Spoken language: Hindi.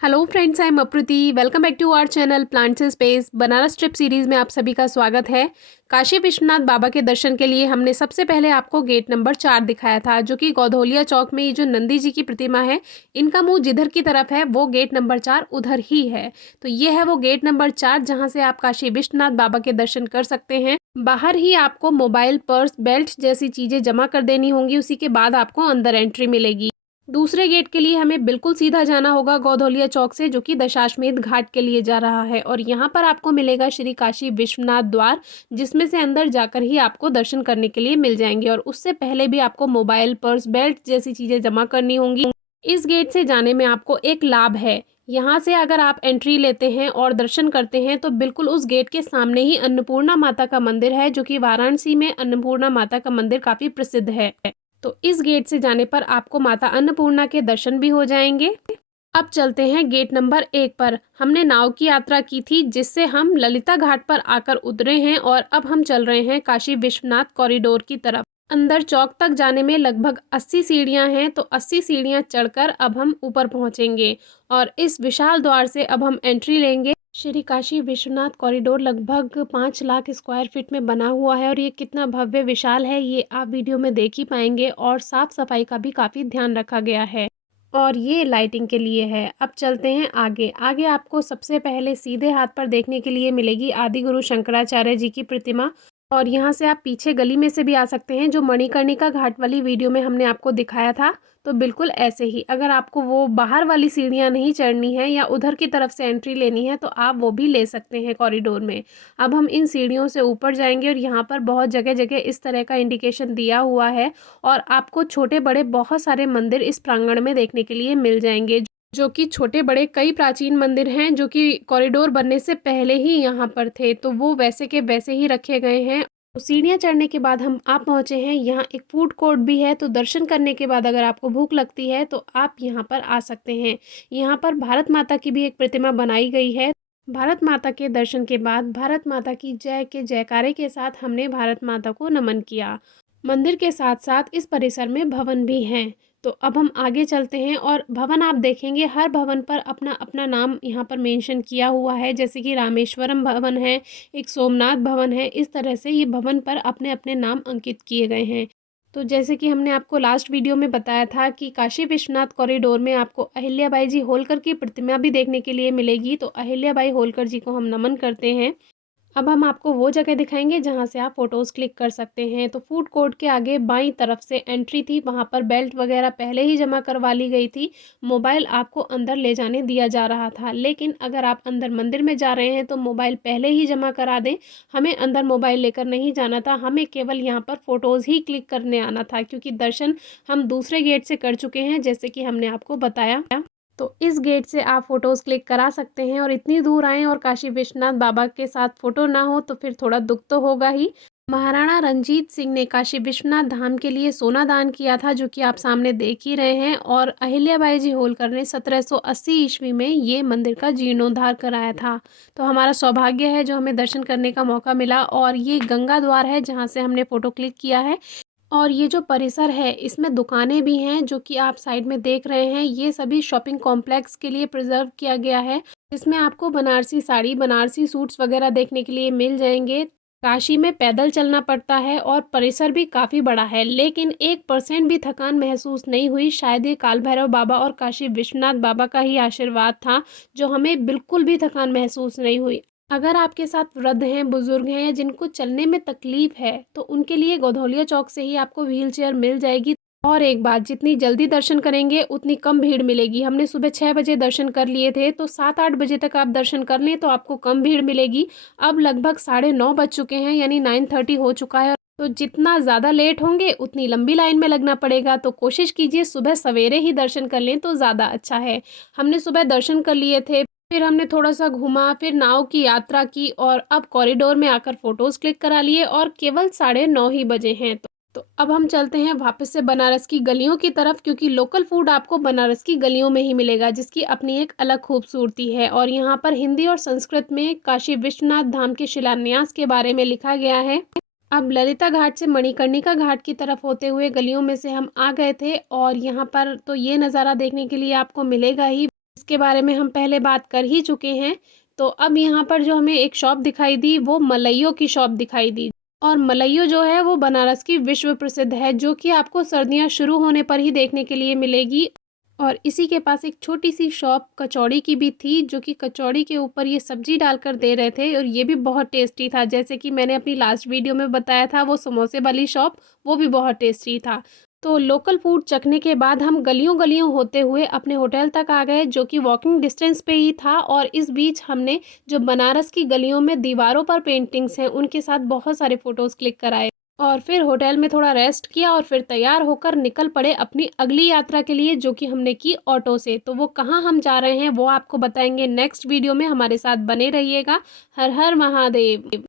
Hello friends, I am Apriti. Welcome back to our channel plants in space. Banaras trip series में आप सभी का स्वागत है। काशी विश्वनाथ बाबा के दर्शन के लिए हमने सबसे पहले आपको गेट नंबर 4 दिखाया था, जो कि गौधौलिया चौक में ये जो नंदी जी की प्रतिमा है, इनका मुंह जिधर की तरफ है वो गेट नंबर 4 उधर ही है। तो ये है वो गेट नंबर 4 जहाँ से आप काशी विश्वनाथ बाबा के दर्शन कर सकते हैं। बाहर ही आपको मोबाइल, पर्स, बेल्ट जैसी चीज़ें जमा कर देनी होंगी, उसी के बाद आपको अंदर एंट्री मिलेगी। दूसरे गेट के लिए हमें बिल्कुल सीधा जाना होगा गौधौलिया चौक से, जो कि दशाश्वमेध घाट के लिए जा रहा है। और यहाँ पर आपको मिलेगा श्री काशी विश्वनाथ द्वार, जिसमें से अंदर जाकर ही आपको दर्शन करने के लिए मिल जाएंगे। और उससे पहले भी आपको मोबाइल, पर्स, बेल्ट जैसी चीज़ें जमा करनी होंगी। इस गेट से जाने में आपको एक लाभ है। यहाँ से अगर आप एंट्री लेते हैं और दर्शन करते हैं तो बिल्कुल उस गेट के सामने ही अन्नपूर्णा माता का मंदिर है, जो कि वाराणसी में अन्नपूर्णा माता का मंदिर काफ़ी प्रसिद्ध है। तो इस गेट से जाने पर आपको माता अन्नपूर्णा के दर्शन भी हो जाएंगे। अब चलते हैं गेट नंबर 1 पर। हमने नाव की यात्रा की थी, जिससे हम ललिता घाट पर आकर उतरे हैं और अब हम चल रहे हैं काशी विश्वनाथ कॉरिडोर की तरफ। अंदर चौक तक जाने में लगभग 80 सीढ़ियां हैं, तो 80 सीढ़ियां चढ़कर अब हम ऊपर पहुंचेंगे और इस विशाल द्वार से अब हम एंट्री लेंगे। श्री काशी विश्वनाथ कॉरिडोर लगभग 5 लाख स्क्वायर फीट में बना हुआ है और ये कितना भव्य विशाल है ये आप वीडियो में देख ही पाएंगे। और साफ सफाई का भी काफ़ी ध्यान रखा गया है और ये लाइटिंग के लिए है। अब चलते हैं आगे। आगे आपको सबसे पहले सीधे हाथ पर देखने के लिए मिलेगी आदि गुरु शंकराचार्य जी की प्रतिमा। और यहाँ से आप पीछे गली में से भी आ सकते हैं, जो मणिकर्णिका घाट वाली वीडियो में हमने आपको दिखाया था। तो बिल्कुल ऐसे ही अगर आपको वो बाहर वाली सीढ़ियाँ नहीं चढ़नी है या उधर की तरफ से एंट्री लेनी है तो आप वो भी ले सकते हैं कॉरिडोर में। अब हम इन सीढ़ियों से ऊपर जाएंगे और यहाँ पर बहुत जगह जगह इस तरह का इंडिकेशन दिया हुआ है और आपको छोटे बड़े बहुत सारे मंदिर इस प्रांगण में देखने के लिए मिल जाएंगे, जो कि छोटे बड़े कई प्राचीन मंदिर हैं जो कि कॉरिडोर बनने से पहले ही यहाँ पर थे, तो वो वैसे के वैसे ही रखे गए हैं। तो सीढ़ियाँ चढ़ने के बाद हम आप पहुँचे हैं। यहाँ एक फूड कोर्ट भी है, तो दर्शन करने के बाद अगर आपको भूख लगती है तो आप यहाँ पर आ सकते हैं। यहाँ पर भारत माता की भी एक प्रतिमा बनाई गई है। भारत माता के दर्शन के बाद भारत माता की जय के जयकारे के साथ हमने भारत माता को नमन किया। मंदिर के साथ साथ इस परिसर में भवन भी हैं। तो अब हम आगे चलते हैं और भवन आप देखेंगे, हर भवन पर अपना अपना नाम यहाँ पर मेंशन किया हुआ है। जैसे कि रामेश्वरम भवन है, एक सोमनाथ भवन है, इस तरह से ये भवन पर अपने अपने नाम अंकित किए गए हैं। तो जैसे कि हमने आपको लास्ट वीडियो में बताया था कि काशी विश्वनाथ कॉरिडोर में आपको अहिल्याबाई जी होलकर की प्रतिमा भी देखने के लिए मिलेगी। तो अहिल्याबाई होलकर जी को हम नमन करते हैं। अब हम आपको वो जगह दिखाएंगे जहाँ से आप फ़ोटोज़ क्लिक कर सकते हैं। तो फूड कोर्ट के आगे बाईं तरफ से एंट्री थी, वहाँ पर बेल्ट वगैरह पहले ही जमा करवा ली गई थी। मोबाइल आपको अंदर ले जाने दिया जा रहा था, लेकिन अगर आप अंदर मंदिर में जा रहे हैं तो मोबाइल पहले ही जमा करा दें। हमें अंदर मोबाइल लेकर नहीं जाना था, हमें केवल यहाँ पर फ़ोटोज़ ही क्लिक करने आना था, क्योंकि दर्शन हम दूसरे गेट से कर चुके हैं, जैसे कि हमने आपको बताया। तो इस गेट से आप फ़ोटोज़ क्लिक करा सकते हैं और इतनी दूर आएँ और काशी विश्वनाथ बाबा के साथ फ़ोटो ना हो तो फिर थोड़ा दुख तो होगा ही। महाराणा रंजीत सिंह ने काशी विश्वनाथ धाम के लिए सोना दान किया था, जो कि आप सामने देख ही रहे हैं। और अहिल्याबाई जी होलकर ने 1780 ईस्वी में ये मंदिर का जीर्णोद्धार कराया था। तो हमारा सौभाग्य है जो हमें दर्शन करने का मौका मिला। और ये गंगा द्वार है जहाँ से हमने फ़ोटो क्लिक किया है। और ये जो परिसर है इसमें दुकानें भी हैं, जो कि आप साइड में देख रहे हैं। ये सभी शॉपिंग कॉम्प्लेक्स के लिए प्रिजर्व किया गया है। इसमें आपको बनारसी साड़ी, बनारसी सूट्स वगैरह देखने के लिए मिल जाएंगे। काशी में पैदल चलना पड़ता है और परिसर भी काफ़ी बड़ा है, लेकिन 1% भी थकान महसूस नहीं हुई। शायद ये काल भैरव बाबा और काशी विश्वनाथ बाबा का ही आशीर्वाद था, जो हमें बिल्कुल भी थकान महसूस नहीं हुई। अगर आपके साथ वृद्ध हैं, बुजुर्ग हैं या जिनको चलने में तकलीफ है, तो उनके लिए गौधौलिया चौक से ही आपको व्हील चेयर मिल जाएगी। और एक बात, जितनी जल्दी दर्शन करेंगे उतनी कम भीड़ मिलेगी। हमने सुबह 6 बजे दर्शन कर लिए थे, तो 7-8 बजे तक आप दर्शन कर लें तो आपको कम भीड़ मिलेगी। अब लगभग 9:30 बज चुके हैं, यानी 9:30 हो चुका है। तो जितना ज़्यादा लेट होंगे उतनी लंबी लाइन में लगना पड़ेगा। तो कोशिश कीजिए सुबह सवेरे ही दर्शन कर लें तो ज़्यादा अच्छा है। हमने सुबह दर्शन कर लिए थे, फिर हमने थोड़ा सा घूमा, फिर नाव की यात्रा की और अब कॉरिडोर में आकर फ़ोटोज़ क्लिक करा लिए और केवल 9:30 ही बजे हैं। तो अब हम चलते हैं वापस से बनारस की गलियों की तरफ, क्योंकि लोकल फूड आपको बनारस की गलियों में ही मिलेगा, जिसकी अपनी एक अलग खूबसूरती है। और यहाँ पर हिंदी और संस्कृत में काशी विश्वनाथ धाम के शिलान्यास के बारे में लिखा गया है। अब ललिता घाट से मणिकर्णिका घाट की तरफ होते हुए गलियों में से हम आ गए थे और यहाँ पर तो ये नज़ारा देखने के लिए आपको मिलेगा ही। इसके बारे में हम पहले बात कर ही चुके हैं। तो अब यहाँ पर जो हमें एक शॉप दिखाई दी वो मलइयों की शॉप दिखाई दी, और मलइयो जो है वो बनारस की विश्व प्रसिद्ध है, जो कि आपको सर्दियाँ शुरू होने पर ही देखने के लिए मिलेगी। और इसी के पास एक छोटी-सी शॉप कचौड़ी की भी थी, जो कि कचौड़ी के ऊपर ये सब्ज़ी डालकर दे रहे थे, और ये भी बहुत टेस्टी था। जैसे कि मैंने अपनी लास्ट वीडियो में बताया था, वो समोसे वाली शॉप, वो भी बहुत टेस्टी था। तो लोकल फूड चखने के बाद हम गलियों-गलियों होते हुए अपने होटल तक आ गए, जो कि वॉकिंग डिस्टेंस पे ही था। और इस बीच हमने जो बनारस की गलियों में दीवारों पर पेंटिंग्स हैं, उनके साथ बहुत सारे फ़ोटोज़ क्लिक कराए। और फिर होटल में थोड़ा रेस्ट किया, और फिर तैयार होकर निकल पड़े अपनी अगली यात्रा के लिए, जो कि हमने की ऑटो से। तो वो कहाँ हम जा रहे हैं वो आपको बताएँगे नेक्स्ट वीडियो में, हमारे साथ बने रहिएगा। हर हर महादेव।